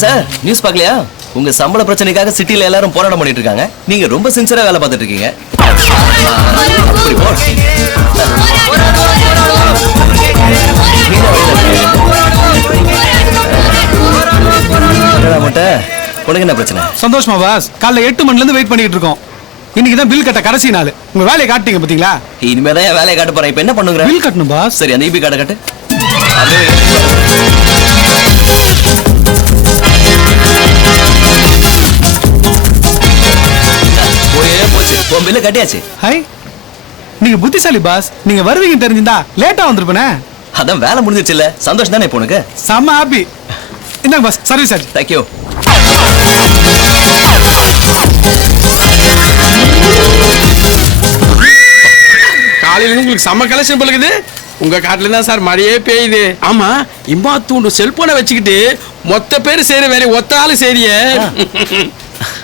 Sir news பார்க்கலையா? உங்க சம்பள பிரச்சனைக்காக சிட்டில எல்லாரும் போராட்டம் பண்ணிட்டு இருக்காங்க. நீங்க ரொம்ப சின்சியரா வேலை பார்த்துட்டு இருக்கீங்க. உனக்கு என்ன பிரச்சனை? சந்தோஷமா பாஸ், காலைல 8 மணில இருந்து வெயிட் பண்ணிட்டு இருக்கோம். இன்னைக்கு தான் பில் கட்ட கடைசி நாள். உங்க வேலையை காட்டுங்க பாத்தீங்களா? இனிமே தான் வேலையை காட்ட போறேன். இப்போ என்ன பண்ணுங்க? பில் கட்டணும் பாஸ். சரி, அந்த இபி கார்டை காட்டு. பில்ல கட்டியாச்சு. ஹாய், நீங்க புத்திசாலி பாஸ். நீங்க வருவீங்க தெரிஞ்சிருந்தா லேட்டா வந்திருப்பேனே. அதான் வேலை முடிஞ்சிருச்சு இல்ல? சந்தோஷம் தானே இப்போ உனக்கு? செம்ம ஹாப்பி. இந்தாங்க boss, service charge. Thank you. காலையில உங்களுக்கு செம்ம கலெக்ஷன் பழுகுது. உங்க காட்டுல தான் சார் மழையே பெய்யுது. ஆமா, இம்மா தூண்டு செல்போனை வச்சுக்கிட்டு மொத்த பேர் செய்யற வேலையை ஒத்த ஆளு செய்ய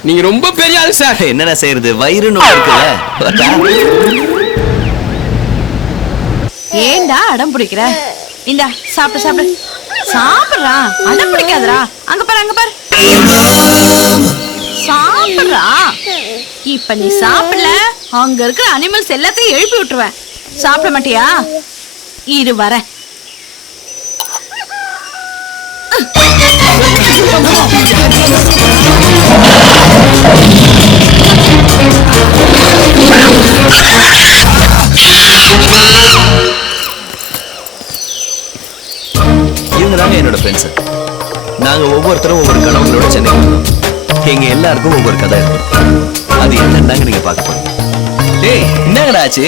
நீங்க ரொம்ப பெரிய ஆளு சார். என்னென்ன செய்யறது? வயிறு நோய் இருக்குல்ல. ஏண்டா அடம் பிடிக்கிற? இந்தா சாப்பிடு சாப்பிடு. சாப்பிடுறா, அடம் பிடிக்காதடா. அங்க பாரு அங்க பாரு. சாப்பிடுறா. இப்ப நீ சாப்பிடல, அங்க இருக்கிற அனிமல்ஸ் எல்லாத்தையும் எழுப்பி விட்டுருவேன். சாப்பிட மாட்டியா? இரு வரேன். இவங்க தாங்க என்னோட ஃப்ரெண்ட்ஸ். நாங்க ஒவ்வொருத்தரும் ஒவ்வொரு கனவுகளோட சென்னை வந்தோம். எங்க எல்லாருக்கும் ஒவ்வொரு கதை இருக்கு. அது என்னன்னு நீங்க பார்க்க போறீங்க. டேய், என்னங்கடா ஆச்சு?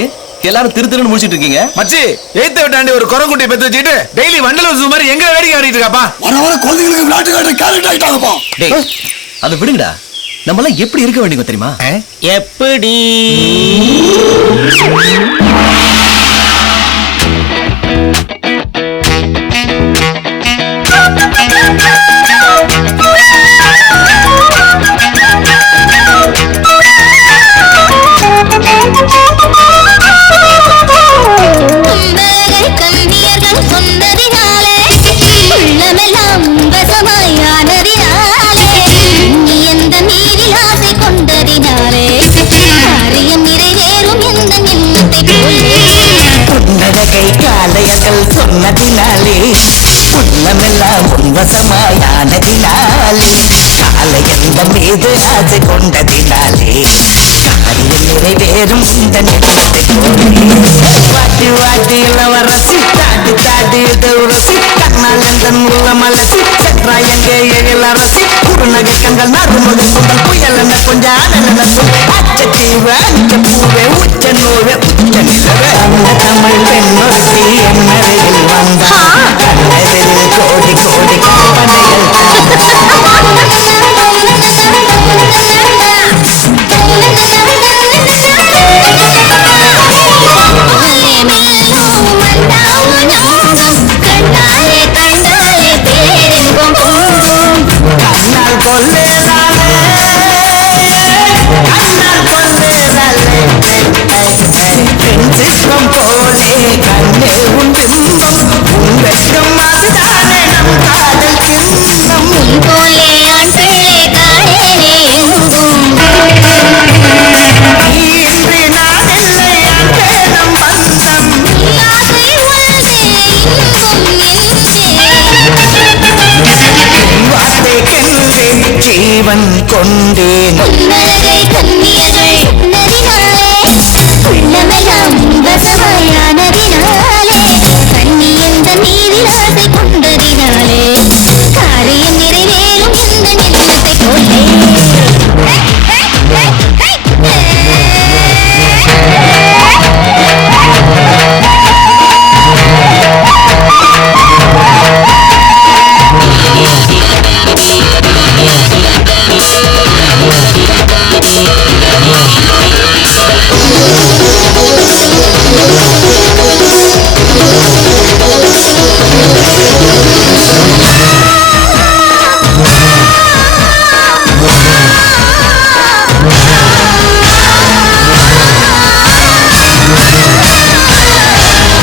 எல்லாரும் திருன்னு முடிச்சிட்டு இருக்கீங்க. மச்சி, ஏத்த விட்டாண்டி ஒரு குரங்குட்டியை பெத்து வச்சிட்டு டெய்லி வண்டல் வசூ மாதிரி எங்க வேடிக்கை ஆடிட்டு இருக்காப்பா. வர வர குழந்தைகளுக்கு விளையாட்டு காட்டுற கேரக்டர் ஆயிட்டாங்கப்பா. டேய், அதை விடுங்கடா. நம்ம எல்லாம் எப்படி இருக்க வேண்டியது தெரியுமா? எப்படி? சொன்னதினாலே உள்ளமெல்லாம் உன்வசமாயானதினாலே காலை எந்த மீது ஆசை கொண்டதினாலே காரியம் நிறைவேறும் உந்தன் எண்ணத்தை வாட்டி வாட்டி இளவரசி தாட்டி தாட்டி உரசி கண்ணால் எந்த உள்ளமலசி சென்றா எங்கே இளரசி குறுநகை கண்கள் நறுமுக சுந்தல் புயல் என்ன கொஞ்சம் ஆனந்த அச்சத்தீவு அஞ்ச பூவே உச்ச நோவே உச்ச நிலவே அந்த தமிழ் பெண்ணொருத்தி என்னறையில் வந்தார் கண்டதில் கோடி கோடி கற்பனைகள் கொண்டேன் உன்னழகை கண்ணியர்கள் சொன்னதினாலே உள்ளமெல்லாம் வசமாயானதினாலே கண்ணி எந்த மீதில் ஆசை கொண்டதினாலே காரியம் நிறைவேறும் இந்த நிலத்தை கொண்டே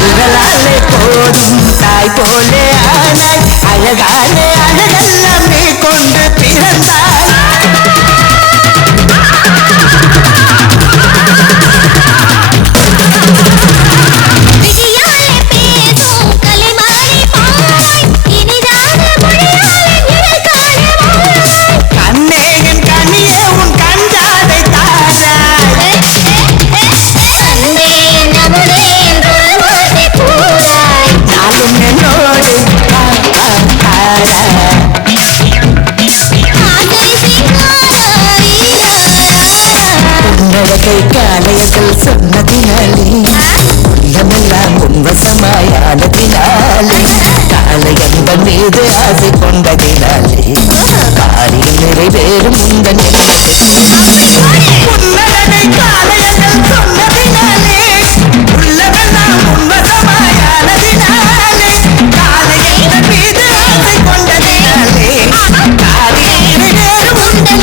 விரலாலே போதும் தாய் போலே ஆனாய் அழகாலே அழகெல்லாம் நீ கொண்டு பிறந்தாய் விழியாலே பேசும் கலைமாரி பாய் இனிதான மொழியாலே நிழல் காணவாய் கண்ணே என் கண்ணியே உன் கஞ்சாதை தாராய் அன்பே நமுதே வாசி பூராய் நாளும் என்னோடு ஆசை உன்னழகை காளையர்கள் சொன்னதினாலே உள்ளமெல்லாம் உன்வசமாயானதினாலே காளையன்பன் மீது ஆசை கொண்டதினாலே காரியம் நிறைவேறும் உந்தன் உன்னழகை காளையர்கள் சொன்னதினாலே உள்ளமெல்லாம் உன்வசமாயானதினாலே காளையன்பன் மீது ஆசை கொண்டதினாலே காரியம் நிறைவேறும் உந்தன்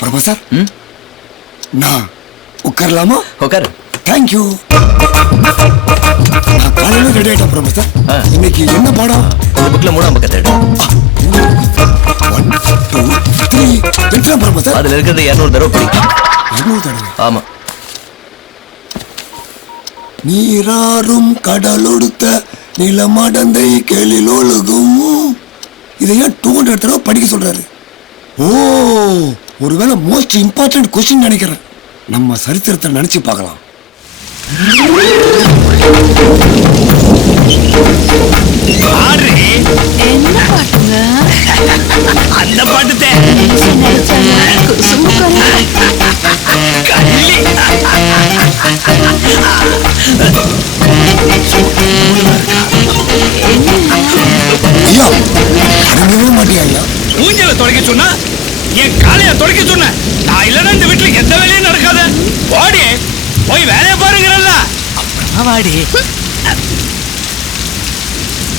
ப்ரொஃபசர் நான் உட்காரலாமா? உட்காரு. தேங்க்யூ. நான் காலையில ரெடி ஆயிட்டேன் ப்ரொஃபசர். ஆ. இன்னைக்கு என்ன பாடம்? இந்த புக்ல 3ஆம் பக்கத்தை எடு. 1 2 3 எத்தனை ப்ரொஃபசர்? அதுல இருக்கிறது 200 தடவை படி. 200 தடவை. ஆமா. நீராறும் கடலொடுத்த நிலமடந்தை கேளிலொழுகும். இதை ஏன் 200 தடவை படிக்க சொல்றாரு? ஓ, ஒருவேளை மோஸ்ட் இம்பார்ட்டன்ட் கொஸ்டின் நினைக்கிறேன். நம்ம சரித்திரத்தை நினைச்சு பார்க்கலாம். என்ன பாட்டுங்க? அந்த பாட்டு ஐயா, அடங்கவே மாட்டியா ஐயா? மூஞ்சல தொடக்க சொன்னா என் காலைய தொடக்க சொன்ன நான் இல்லைன்னா இந்த வீட்டுல எந்த வேலையும் நடக்காத. ஓடி போய் வேலையை பாருங்கிறல்ல. வாடி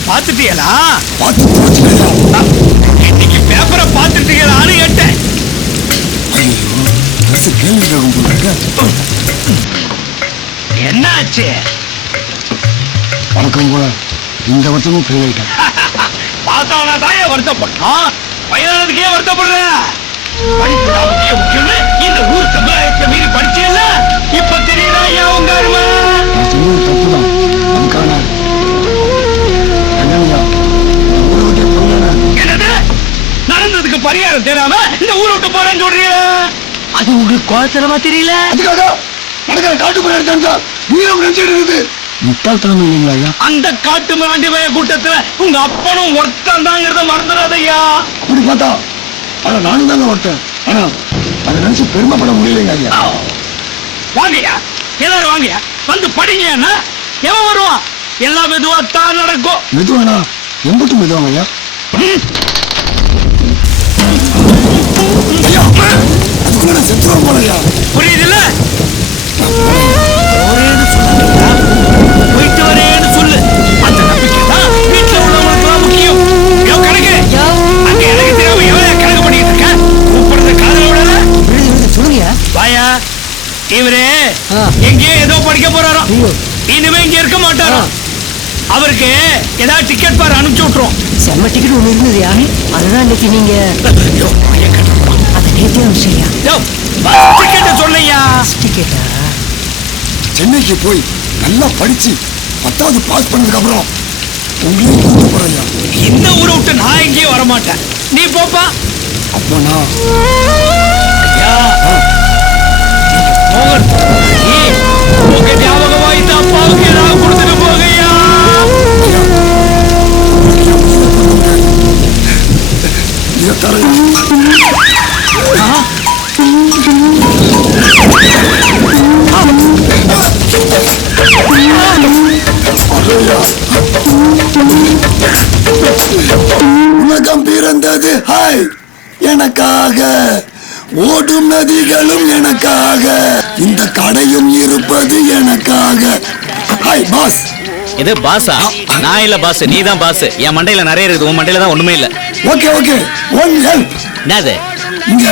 பாத்துட்டீங்களா? பார்த்து போச்சுக்கலையா? இன்னைக்கு பேப்பரை பாத்துட்டீங்களான்னு கேட்டேன். ஐயோ, ட்ரெஸ் கேள்வி கேட்கும் போல இருக்க. என்னாச்சு? வணக்கம் போல இந்த வருஷமும் ஃபெயில் ஆயிட்டேன். பார்த்தாவனா தாயே வருத்தப்பட்டான். வயதானதுக்கே வருத்தப்படுறேன். படிப்பு தான் முக்கியம்னு இந்த ஊர் சமுதாயத்தை மீறி படிச்சேல்ல, இப்ப தெரியுதா ஐயா உங்க அருமை? நான் சொன்னது தப்பு தான். அதுக்கான என்னையா ஊரை விட்டே போகல. என்னது? நடந்ததுக்கு பரிகாரம் தெரியாம இந்த ஊரை விட்டு போறேன்னு சொல்றீங்க. அது உங்களுக்கு கோலத்தனமா தெரியல. அதுக்காக நடக்கிற காட்டுக்குள்ள எடுத்தாங்க வீரம் நினைச்சிட்டு இருக்குது. முட்டாள்தனம் இல்லைங்களா ஐயா? அந்த காட்டு மிராண்டி பய கூட்டத்துல உங்க அப்பனும் ஒருத்தன் தாங்கிறத மறந்துடாதய்யா. அப்படி பார்த்தா ஆனா நானும் தாங்க ஒருத்தன். ஆனா அதை நினைச்சு பெருமைப்பட முடியலைங்க ஐயா. வாங்கய்யா, எல்லாரும் வாங்கய்யா, வந்து படிங்கன்னா எவன் வருவான்? எல்லாம் மெதுவா தான் நடக்கும். மெதுவானா எம்பட்டும் மெதுவாங்க ஐயா. ஐயா, அதுக்குள்ள நான் செத்துருவோம் போல ஐயா. புரியுதுல்ல? போயிட்டு வரேன்னு சொல்லு. அந்த நம்பிக்கை தான் வீட்டுல உள்ளவங்களுக்கு முக்கியம். யோ கணக்கு, அங்க எனக்கு தெரியாம எவ்வளவு கணக்கு பண்ணிட்டு இருக்க? கூப்பிடுறது காதல விடல. சொல்லுங்க. வாயா, இவரே எங்கேயோ ஏதோ படிக்க போறாரோ, இனிமே இங்க இருக்க மாட்டாரோ. அவருக்கு ஏதாவது டிக்கெட் பாரு அனுப்பிச்சு விட்டுரும். செம்ம டிக்கெட் ஒண்ணு இருந்ததுயா, அதுதான் இன்னைக்கு நீங்க யோ, பையன் கட்டுறான். அதை நேற்றே விஷயம். யோ, டிக்கெட்ட சொல்லையா. டிக்கெட்டா? சென்னைக்கு போய் நல்லா படிச்சு 10வது பாஸ் பண்ணதுக்கு அப்புறம் உங்களையும் கூட்டு போறேன் ஐயா. இந்த ஊரை விட்டு நான் எங்கேயும் வரமாட்டேன். நீ போப்பா. அப்போ நான் ஐயா, மோகன், நீ உங்க ஞாபகமா இந்த அப்பாவுக்கு ஏதாவது கொடுத்துட்டு போகையா. இதை தர உலகம் பிறந்தது ஹாய் எனக்காக, ஓடும் நதிகளும் எனக்காக, இந்த கடையும் இருப்பது எனக்காக. Hi boss. இது பாஸா? நான் இல்ல பாஸ், நீ தான் பாஸ். என் மண்டையில நிறைய இருக்குது, உன் மண்டையில தான் ஒண்ணுமே இல்ல. Okay okay, one help. என்னது? இங்க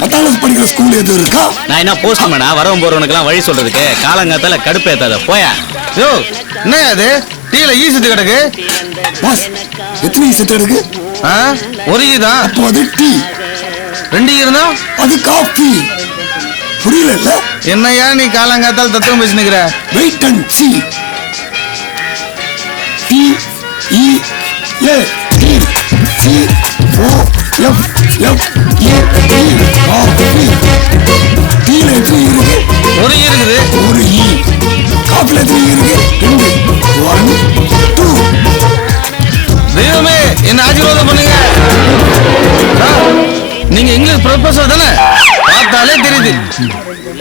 10ஆம் கிளாஸ் படிக்கிற ஸ்கூல் எது இருக்கா? நான் என்ன போஸ்ட்மேனா வரவும் போறவனுக்குலாம் வழி சொல்றதுக்கு? காலங்காத்தால கடுப்பேத்தாத போயா. யோ என்ன அது டீல ஈ சுத்தி கிடக்கு? பாஸ் எத்தனை செட் இருக்கு? ஒரு ஈ தான். அப்போ அது டீ. 2 இருந்தா அது காஃபி. புரியல? என்னையா நீ காலங்காத்தால் தத்துவம் பேசினுக்கிற? Wait and see. T E A T C O F F A T coffee. டீல எத்தனை இருக்கு? ஒரு ஈ இருக்குது. ஒரு இ. காஃபில எத்தனை இருக்கு? 2. 1 2. தெய்வமே என்ன ஆசீர்வாதம் பண்ணுங்க. நீங்க இங்கிலீஷ் ப்ரொஃபசர் தானே? பார்த்தாலே தெரியுது.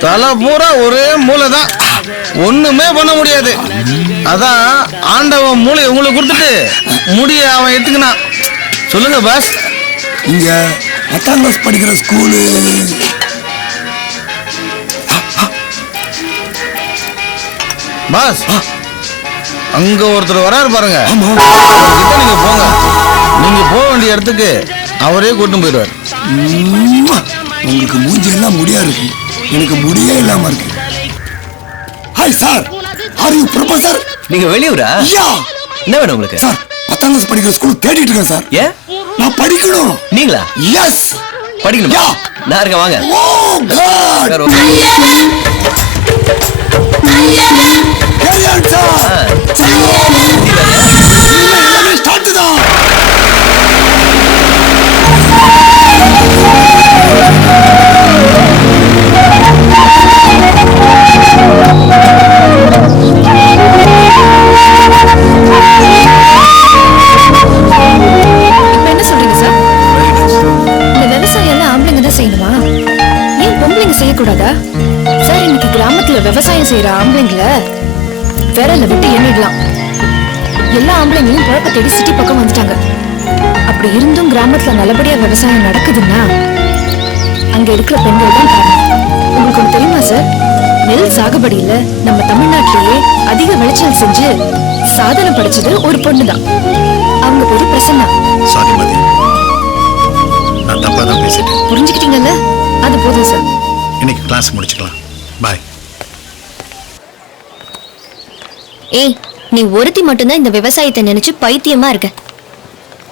தலை பூரா ஒரே மூளை தான், ஒண்ணுமே பண்ண முடியாது. அதான் ஆண்டவன் மூளை உங்களுக்கு கொடுத்துட்டு முடிய அவன் எடுத்துக்கினான். சொல்லுங்க பாஸ். இங்க 10ஆம் கிளாஸ் படிக்கிற ஸ்கூலு பாஸ் அங்க ஒருத்தர் வராரு பாருங்க. ஆமா. அவர்கிட்ட நீங்க போங்க. நீங்க போக வேண்டிய இடத்துக்கு அவரே கூட்டிட்டு போயிடுவார். உங்களுக்கு மூஞ்சி எல்லாம் முடியா இருக்கு, எனக்கு முடியே இல்லாம இருக்கு. Hi sir, are you professor? நீங்க வெளியூரா? யா. என்ன வேணும் உங்களுக்கு? சார் 10ஆம் கிளாஸ் படிக்கிற ஸ்கூல் தேடிட்டு இருக்கேன் சார். ஏன்? நான் படிக்கணும். நீங்களா? எஸ். படிக்கணுமா? யா. நான் இருக்கேன், வாங்க. Oh God. Sir, okay. Carry on sir. எல்லாமே ஸ்டார்ட் தான். இப்ப என்ன சொல்றீங்க சார்? இந்த விவசாயம் எல்லாம் ஆம்பளைங்க தான் செய்யணுமா? ஏன் பொம்பளைங்க செய்யக்கூடாதா? சார் இன்னைக்கு கிராமத்துல விவசாயம் செய்யற ஆம்பளைங்கள விரல்ல விட்டு எண்ணிடலாம். எல்லா ஆம்பளைங்களும் குழப்ப தேடி சிட்டி பக்கம் வந்துட்டாங்க. அப்படி இருந்தும் கிராமத்துல நல்லபடியா விவசாயம் நடக்குதுன்னா அங்க இருக்கிற பெண்கள் தான் காரணம். உங்களுக்கு ஒண்ணு தெரியுமா சார்? நெல் சாகுபடியில நம்ம தமிழ்நாட்டிலேயே அதிக விளைச்சல் செஞ்சு சாதனை படைச்சது ஒரு பொண்ணுதான். அவங்க பேரு பிரசன்னா. சாரி மதி, நான் தப்பா தான் பேசிட்டேன். புரிஞ்சுக்கிட்டீங்கல்ல? அது போதும் சார். இன்னைக்கு கிளாஸ் முடிச்சுக்கலாம். பாய். ஏய், நீ ஒருத்தி மட்டும்தான் இந்த விவசாயத்தை நினைச்சு பைத்தியமா இருக்க.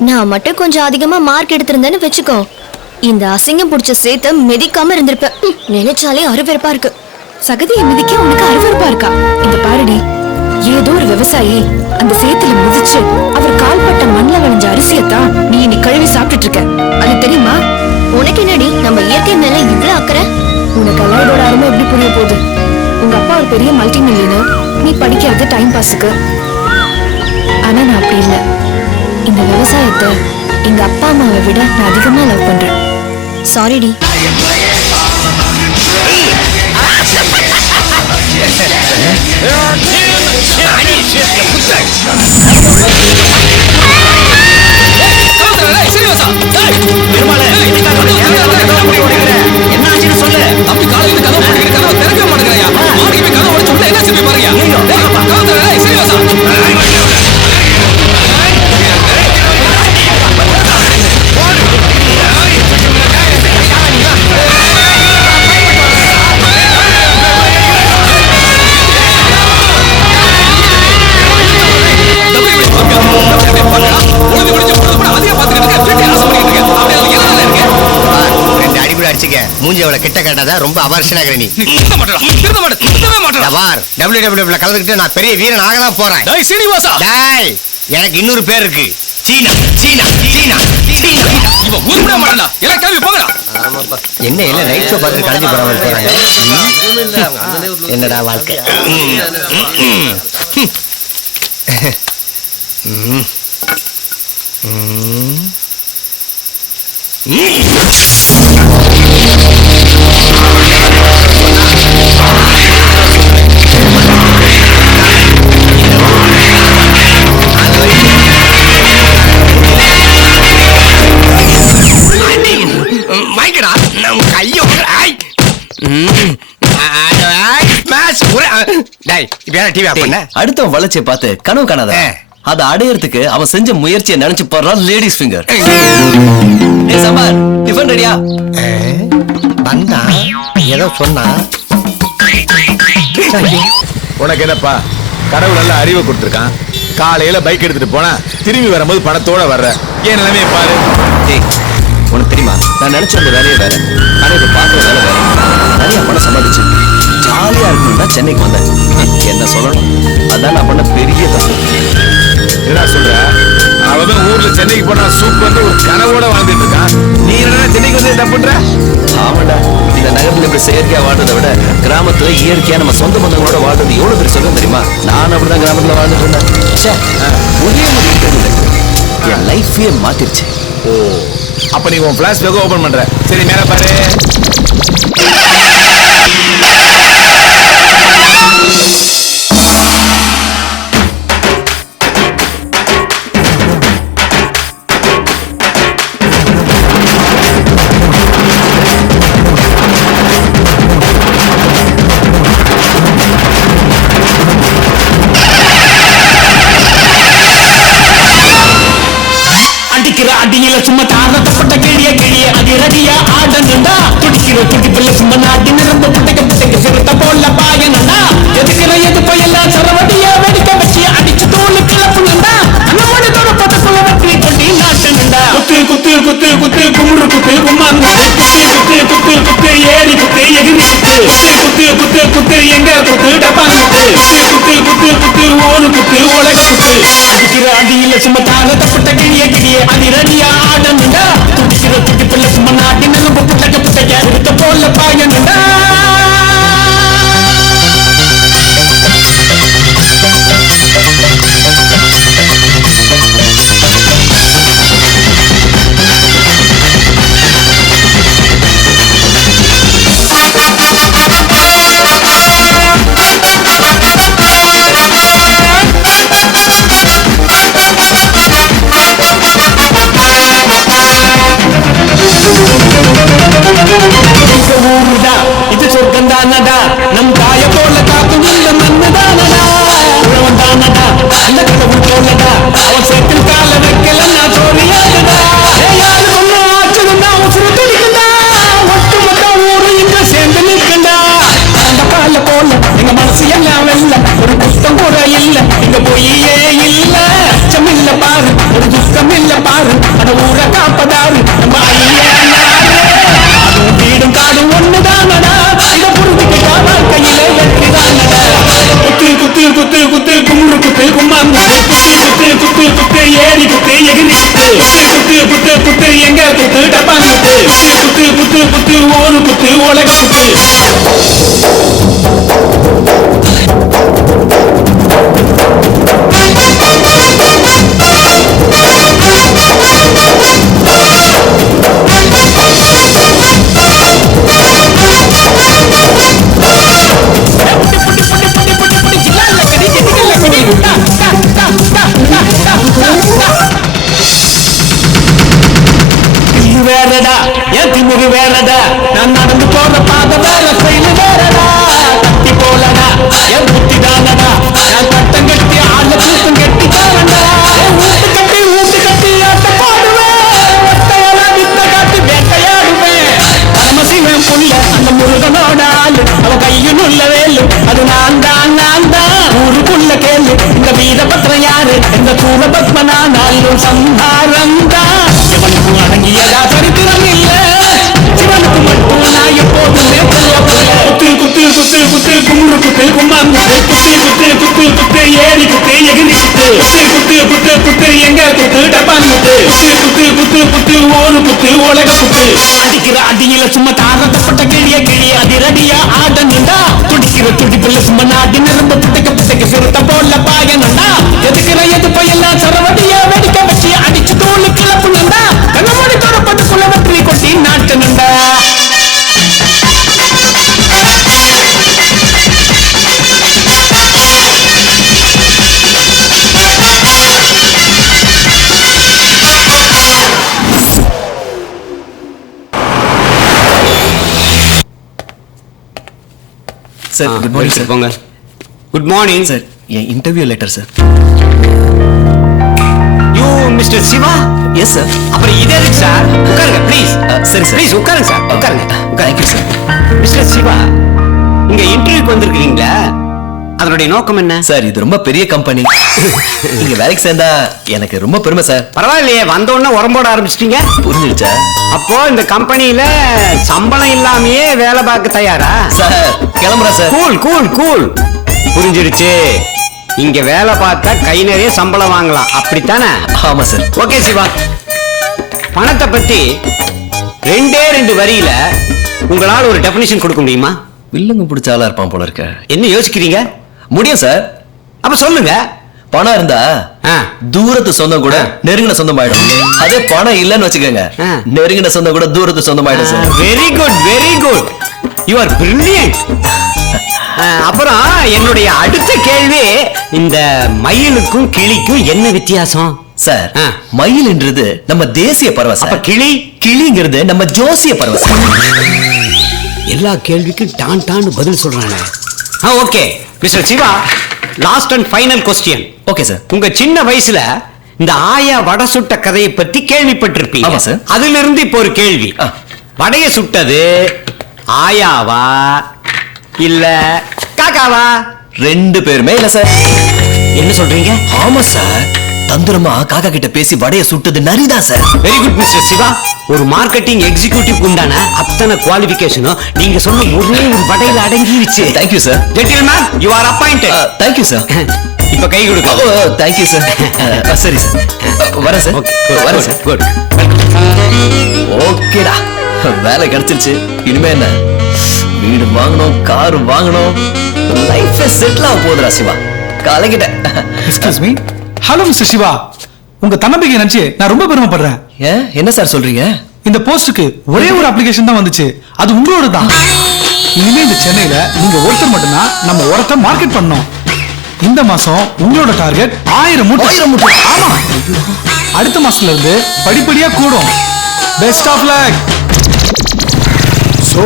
நான் மட்டும் கொஞ்சம் அதிகமா மார்க் எடுத்திருந்தேன்னு வச்சுக்கோ, இந்த அசிங்கம் புடிச்ச சேத்த மிதிக்காம இருந்திருப்ப. நினைச்சாலே அருவருப்பா இருக்கு. சகதியை மிதிக்க உனக்கு அருவருப்பா இருக்கா? இந்த பாருடி, ஏதோ ஒரு விவசாயி அந்த சேத்துல மிதிச்சு அவர் கால்பட்ட மண்ணில் விளைஞ்ச அரிசியத்தான் நீ இன்னைக்கு கழுவி சாப்பிட்டுட்டு இருக்க. அது தெரியுமா? உனக்கு என்னடி நம்ம இயற்கை மேல இவ்வளவு அக்கறை? உனக்கு எல்லாம் இதோட அருமை எப்படி புரிய போகுது? உங்க அப்பா ஒரு பெரிய மல்டி மில்லியனர், நீ படிக்கிறது டைம் பாஸுக்கு. ஆனா நான் அப்படி இல்லை. இந்த விவசாயத்தை எங்க அப்பா அம்மாவை விட நான் அதிகமா லவ் பண்றேன். சாரிடி. என்ன ஆச்சுன்னு சொல்லு. தம்பி காலையில கதவு போட்டுக்கிட்டு கதவை திறக்க மாட்டேங்கிறாயா? மாடிக்கு போய் கதவை உடைச்சு உள்ள என்ன செய்ய பாருங்க. சீனிவாசா மூஞ்சி அவளை கிட்ட கேட்டாதா ரொம்ப அபர்ஷனாகிற நீ. WWF கலந்துக்கிட்டு நான் பெரிய வீரன் ஆக தான் போறேன். எனக்கு இன்னொரு பேர் இருக்கு, சீனா சீனா சீனா சீனா இவன் உருப்பட மாட்டானா எல்லாம் கிளம்பி போங்கடா. என்ன எல்லாம் நைட் ஷோ பார்த்து கலைஞ்சு போறாங்க போறாங்க. என்னடா வாழ்க்கை. வாய்க்கடா நம் கையோ அடுத்த வளர்ச்சியை பார்த்து கனவு காணாத. அதை அடையறதுக்கு அவன் செஞ்ச முயற்சியை நினைச்சு போறான் லேடிஸ் ஃபிங்கர். சம்பார் டிஃபன் ரெடியா? வந்தா ஏதோ சொன்னா உனக்கு என்னப்பா கடவுள் நல்ல அறிவை கொடுத்துருக்கான். காலையில பைக் எடுத்துட்டு போனா திரும்பி வரும்போது பணத்தோட வர்ற ஏன் நிலைமையை பாரு. உனக்கு தெரியுமா, நான் நினைச்ச அந்த வேலையே வேற, ஆனா இப்ப பாக்குற வேலை வேற. நிறைய பணம் சம்பாதிச்சு ஜாலியா இருக்கணும்னா சென்னைக்கு வந்தேன். என்ன சொல்லணும், அதான் நான் பண்ண பெரிய தப்பு. என்ன சொல்ற? அவன் ஊர்ல சென்னைக்கு போனா சூப்பர் ஒரு கனவோட வாழ்ந்துட்டு இருக்கான். நீ என்ன சென்னைக்கு வந்து தப்புன்ற? ஆமாண்டா, இந்த நகரத்துல இப்படி செயற்கையா வாழ்றதை விட கிராமத்துல இயற்கையா நம்ம சொந்த பந்தங்களோட வாழ்றது எவ்வளவு பெரிய சொல்லும் தெரியுமா? நான் அப்படிதான் கிராமத்துல வாழ்ந்துட்டு இருந்தேன். ஒரே ஒரு இன்டர்வியூல என் லைஃபே மாத்திருச்சு. ஓ, அப்ப நீ உன் பிளாஷ் பேக் ஓபன் பண்ற. சரி மேல பாரு. அடியில சும்மா தாரத்தப்பட்ட கிளிய கிளிய அதிரடியா ஆடணுண்டா. துடிக்கிற துடிப்புல சும்மா நாட்டி நிரம்ப புட்டைக்க புட்டைக்க சிறுத்த போல பாயணுண்டா. எதுக்கிற எதுப்ப எல்லாம் சரவடியா வெடிக்க வச்சு அடிச்சு தோணு கிளப்புணுண்டா. அந்த மனிதோட பதக்குள்ள வெற்றி கொட்டி நாட்டணுண்டா. குத்து குத்து குத்து குத்து குமுறு குத்து கும்மாங்க குத்து குத்து குத்து குத்து ஏறி குத்து எகிரி குத்து குத்து குத்து குத்து எங்க குத்து டப்பாங்க குத்து குத்து குத்து குத்து ஓடு குத்து உலக குத்து. அடிக்கிற அடியில சும்மா தாரத்தப்பட்ட கிளிய கிளிய அதிரடியா ஆடணுண்டா. துடிக்கிற துடிப்புல சும்மா நாட்டி நிரம்ப புட்டைக்க புட்டைக்க சிறுத்த போல பாயணுண்டா. இது சொர்க்கம் தானடா, நம் தாய போல காக்கும் இந்த மண்ணு தானடா. உழவன் தானடா, அந்த கடவுள் போலடா, அவன் சேத்தில் கால வைக்கல நான் சோழியாடுடா. யாரு ஒன்னும் ஆச்சதுண்டா, உசுறு துடிக்குண்டா. ஒட்டுமொத்த ஊரு இங்க சேர்ந்து நிற்கண்டா. அந்த கால போல எங்க மனசு எல்லாம் வெல்ல, ஒரு குஷ்டம் கூட இல்ல, இங்க பொய்யே இல்ல. அச்சம் இல்ல பாரு, ஒரு துஷ்டம் இல்ல பாரு, அந்த ஊரை காப்பதாரு நம்ம ஐயா. அதுவும் வீடும் காடும் ஒண்ணுதானடா, இத புரிஞ்சுக்கிட்டா வாழ்க்கையில வெற்றி தானடா. குத்து குத்து குத்து குத்து குமுறு குத்து கும்மாங்க குத்து குத்து குத்து குத்து ஏறி குத்து எகிரி குத்து குத்து குத்து குத்து எங்க குத்து டப்பாங்க குத்து குத்து குத்து குத்து ஓடு குத்து உலக குத்து. வேறடா என் திமுக வேறடா, நான் நடந்து போற பாத வேற செயல் வேறடா. கத்தி போலடா என் புத்தி தானடா, நான் கட்டம் கட்டி ஆள தூக்கம் கட்டி தானடா. ஊட்டு கட்டி ஆட்ட பாடுவேன், ஒத்தையெல்லாம் வித்த காட்டி வேட்டையாடுவேன். பரமசிவன் புள்ள அந்த முருகனோட ஆளு, அவ கையில் உள்ள வேலு அது நான் தான் நான் தான். ஊருக்குள்ள கேளு இந்த வீரபத்ரம் யாரு, இந்த சூரபத்மனா நாளும் சம்ஹாரம் தான். எவனுக்கு அடங்கியதா சரித்திரம் இல்ல, சிவனுக்கு மட்டும் நான் எப்போதுமே குத்து குத்து குத்து குத்து குமுறு குத்து கும்மாங்க குத்து குத்து குத்து குத்து ஏறி குத்து எகிரி குத்து குத்து குத்து குத்து எங்க குத்து டப்பான் குத்து குத்து குத்து குத்து ஓடு குத்து உலக குத்து அடிக்கிற அடியில சும்மா தாரத்தப்பட்ட கிளிய கிளிய அதிரடியா ஆடணுண்டா துடிக்கிற துடிப்புல சும்மா நாடி நிரம்ப புட்டைக்க சிறுத்த போல பாயணுண்டா எதுக்கிற எதுப்ப எல்லாம் சரவடியா வெடிக்க வச்சு அடிச்சு தோல் கிளப்புணுண்டா கண்ணமோடி தொடப்பட்டு குலவற்றி கொட்டி நாட்டணுண்டா சார் குட் மார்னிங் சார். போங்க. குட் மார்னிங் சார் என் interview letter sir. You mister Shiva? Yes sir. அப்புறம் இதே இருக்கு சார். உட்காருங்க ப்ளீஸ். சரி சார். ப்ளீஸ் உட்காருங்க சார். உட்காருங்க. Thank you sir. மிஸ்டர் சிவா, இங்க இன்டர்வியூக்கு வந்திருக்கீங்களா? அதனுடைய நோக்கம் என்ன சார்? இது ரொம்ப பெரிய கம்பெனி. இங்க வேலைக்கு சேர்ந்தா எனக்கு ரொம்ப பெருமை சார். பரவாயில்லையே, வந்த உடனே உரம்போட ஆரம்பிச்சிட்டீங்க. புரிஞ்சிருச்சா? அப்போ இந்த கம்பெனியில சம்பளம் இல்லாமயே வேலை பார்க்க தயாரா? சார் கிளம்புறேன் சார். Cool cool cool. புரிஞ்சிருச்சு. இங்க வேலை பார்த்தா கை நிறைய சம்பளம் வாங்கலாம், அப்படித்தானே? ஆமா சார். ஓகே சிவா, பணத்தை பத்தி ரெண்டே 2 வரியில உங்களால ஒரு டெபினிஷன் கொடுக்க முடியுமா? வில்லங்க பிடிச்ச ஆளா இருப்பான் போல இருக்க. என்ன யோசிக்கிறீங்க? முடியும் சார். அப்ப சொல்லுங்க. பணம் இருந்தா தூரத்து சொந்தம் கூட நெருங்கின சொந்தம் ஆயிடும். அதே பணம் இல்லன்னு வச்சுக்கோங்க, நெருங்கின சொந்தம் கூட தூரத்து சொந்தம் ஆயிடும் sir. Very good very good, you are brilliant. அப்புறம் என்னுடைய அடுத்த கேள்வி, இந்த மயிலுக்கும் கிளிக்கும் என்ன வித்தியாசம்? சார் மயில்ன்றது நம்ம தேசிய பறவை சார். கிளி? கிளிங்கிறது நம்ம ஜோசிய பறவை சார். எல்லா கேள்விக்கும் டான் டான் பதில் சொல்றானே. Okay mister Shiva, last and final question. Okay sir. உங்க சின்ன வயசுல இந்த ஆயா வடை சுட்ட கதையை பத்தி கேள்விப்பட்டிருப்பீங்க. ஆமா சார். அதுல இருந்து இப்போ ஒரு கேள்வி. வடைய சுட்டது ஆயாவா இல்ல காக்காவா? 2 பேருமே இல்ல சார். என்ன சொல்றீங்க? ஆமா சார், தந்திரமா காக்கா கிட்ட பேசி வடைய சுட்டது நரிதான் sir. Very good mister Shiva. ஒரு மார்க்கெட்டிங் எக்ஸிகியூட்டிவ் உண்டான அத்தனை குவாலிஃபிகேஷனும் நீங்க சொன்ன ஒரே ஒரு வடையில அடங்கிருச்சு. Thank you sir. Gentleman, you are appointed. Thank you sir. இப்ப கை கொடுங்க. Thank you sir. சரி சார், வரேன் சார். வரேன் சார். குட். ஓகேடா, வேலை கிடைச்சிருச்சு. இனிமே என்ன, வீடு வாங்கணும், கார் வாங்கணும், லைஃப் செட்டில் ஆக போகுதுடா சிவா. கலக்கிட்ட. Excuse me. Hello mister Shiva, உங்க தன்னம்பிக்கை நினைச்சு நான் ரொம்ப பெருமைப்படுறேன். என்ன சார் சொல்றீங்க? இந்த போஸ்டுக்கு ஒரே ஒரு அப்ளிகேஷன் தான் வந்துச்சு, அது உங்களோட தான். இனிமே இந்த சென்னையில நீங்க ஒருத்தர் மட்டும்தான் நம்ம ஒருத்த மார்க்கெட் பண்ணோம். இந்த மாசம் உங்களோட டார்கெட் 1000 மூட்டை. 1000 மூட்டை? ஆமா. அடுத்த மாசத்துல இருந்து படிப்படியா கூடும். Best of luck. சோ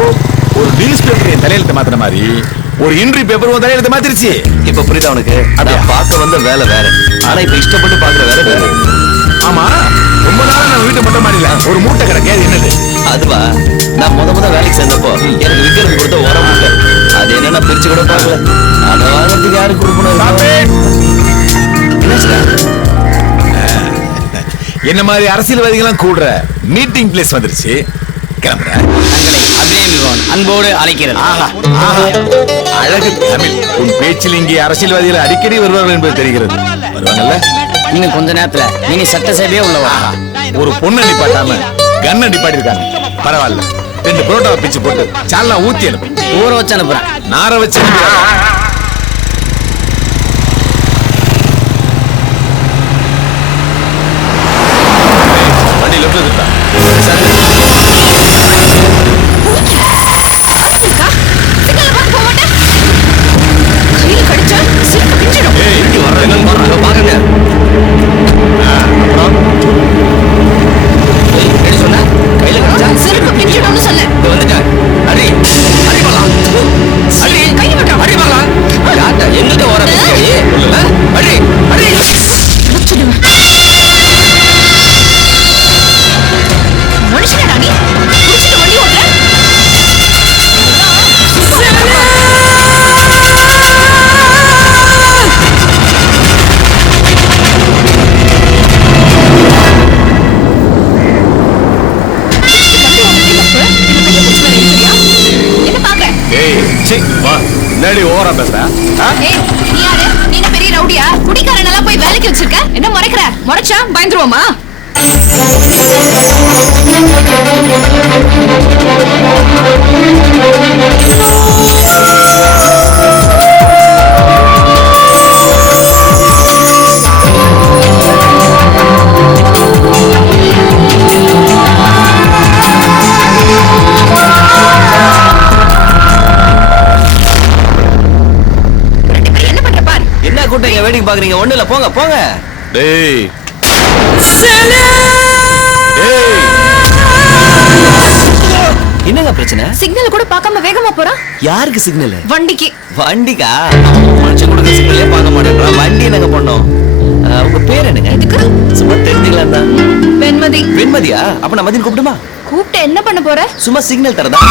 ஒரு நியூஸ் பேப்பர் என் தலையெழுத்து மாத்தின மாதிரி ஒரு இன்ட்ரி பேப்பர் உன் தலையெழுத்து மாத்திருச்சு. இப்ப புரியுதா உனக்கு? அதான் பார்க்க வந்த வேலை வேற, ஆனா இப்ப இஷ்டப்பட்டு பாக்குற வேலை வேற. ஆமா, ரொம்ப நாளா நம்ம வீட்டு மொட்டை மாடியில ஒரு மூட்டை கிடக்கு, அது என்னது? அதுவா, நான் முத வேலைக்கு சேர்ந்தப்போ எனக்கு விக்கிறது கொடுத்த உரம் மூட்டை. அது என்னன்னா பிரிச்சு கூட பார்க்கல. அதை வாங்குறதுக்கு யாரும் கொடுக்கணும்? என்ன மாதிரி அரசியல்வாதிகள் கூடுற மீட்டிங் பிளேஸ் வந்துருச்சு. கிளம்புறேன். அன்போடு அழைக்கிறது. அழகு தமிழ். உன் பேச்சில் இங்கே அரசியல்வாதிகள் அடிக்கடி வருவார்கள் என்பது தெரிகிறது. வருவாங்கல்ல? இன்னும் கொஞ்ச நேரத்துல நீங்க சட்டசபையே உள்ள வரலாம். ஒரு பொண்ணு நிப்பாட்டாம கண்ணை நிப்பாட்டி இருக்காங்க. பரவாயில்ல, 2 புரோட்டாவை பிச்சு போட்டு சால்னா ஊத்தி அனுப்பு. ஊற வச்சு அனுப்புறேன். நார வச்சு அனுப்பு. வண்டி லெஃப்ட்ல இருக்கா? முன்னாடி ஓவரா பேசுறேன். நீ யாரு? நீ பெரிய ரவுடியா குடிக்காரன் எல்லாம் போய் வேலைக்கு வச்சிருக்க என்ன முறைக்கிற முறைச்சா பயந்துருவோமா என்ன கூட்டம் இங்க வேடிக்கை பாக்குறீங்க? ஒண்ணு இல்ல, போங்க போங்க. டேய் என்னங்க பிரச்சனை? சிக்னல் கூட பார்க்காம வேகமா போறா. யாருக்கு சிக்னல்? வண்டிக்கு. வண்டிக்கா? மனுஷன் கூட சிக்னலே பார்க்க மாட்டேன்றா, வண்டி என்னங்க பண்ணோம்? உங்க பேர் என்னங்க? எதுக்கு? சும்மா தெரிஞ்சுக்கலாம் தான். வெண்மதி. வெண்மதியா? அப்ப நான் மதியம் கூப்பிடுமா? கூப்பிட்டு என்ன பண்ண போற? சும்மா சிக்னல் தரதா?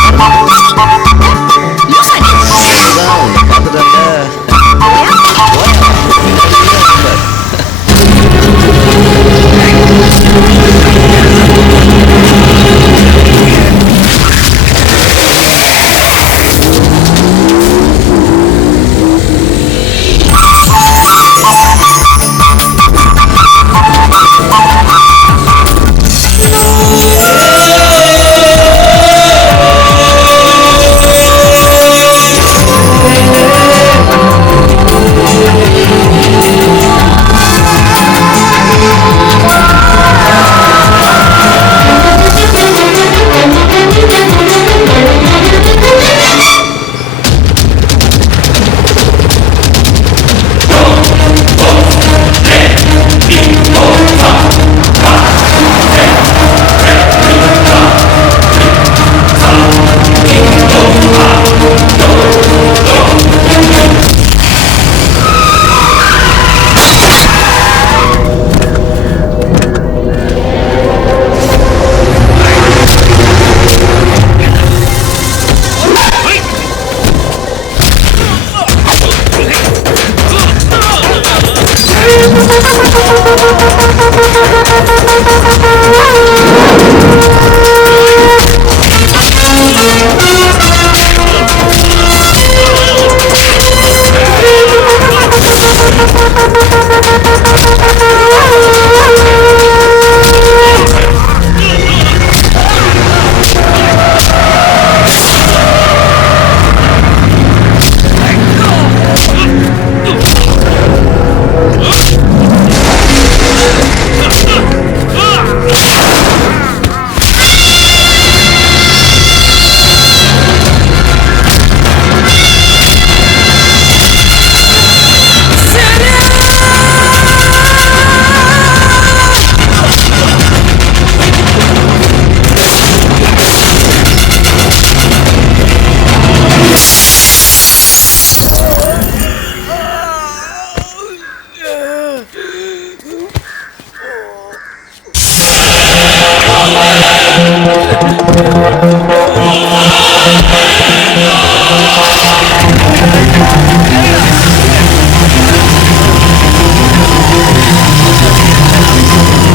Thank you.